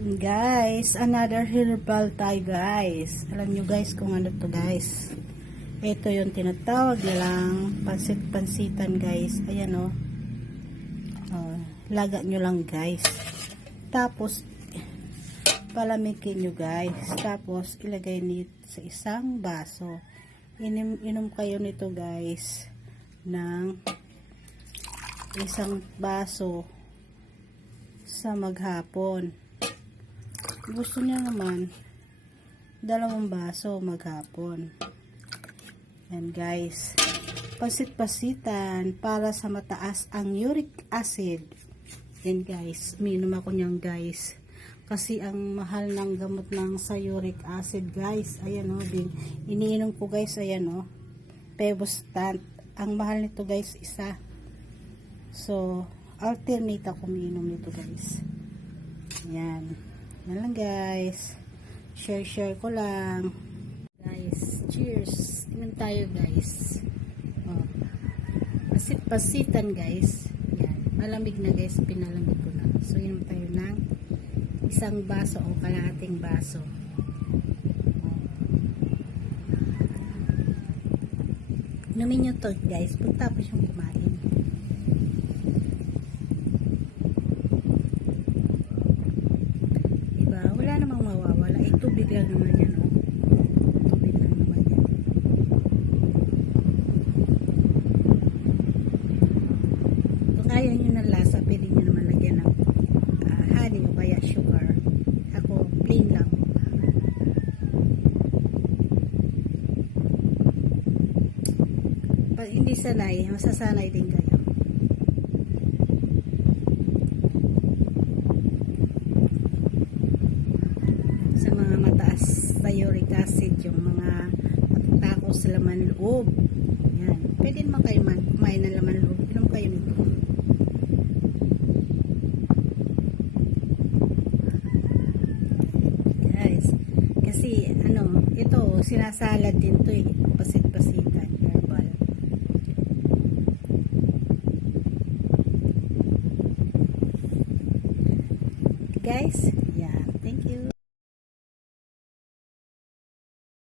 Guys, another herbal tayo guys. Alam nyo guys kung ano to guys. Ito yung tinatawag nilang pansit-pansitan guys. Ayan o. Oh. laga nyo lang guys. Tapos, palamikin nyo guys. Tapos, ilagay nito sa isang baso. Inom, inom kayo nito guys ng isang baso sa maghapon. Gusto niya naman dalawang baso maghapon. Yan guys. Pasit-pasitan para sa mataas ang uric acid. Yan guys. Minom ako niyan guys. Kasi ang mahal ng gamot ng sa uric acid guys. Ayan o. Oh, iniinom ko guys. Ayan o. Oh, Pebostant. Ang mahal nito guys isa. So, alternate ako umiinom nito guys. Yan. Yan lang guys. Share-share ko lang. Guys, cheers. Tingnan tayo guys. Oh. Pasit-pasitan guys. Yan. Malamig na guys. Pinalamig ko na. So, inom tayo ng isang baso o kalahating baso. Inumin nyo to guys. Pagtapos yung kumain. Diba? Wala namang mawawala. Eh, tubig lang naman yan. Oh. Tubig lang naman yan. Kung ayaw nyo ng lasa, pwede nyo naman lagyan ng ah, honey o kaya sugar. Ako, plain lang. Pag hindi sanay, masasanay din kayo. Acid, yung mga matatako sa laman loob. Yan. Pwede naman kayo man, kumain ng laman loob. Inom kayo nito. Guys, kasi ano, ito, sinasalad din to eh. Pasit-pasitan, herbal. Guys, yeah, thank you.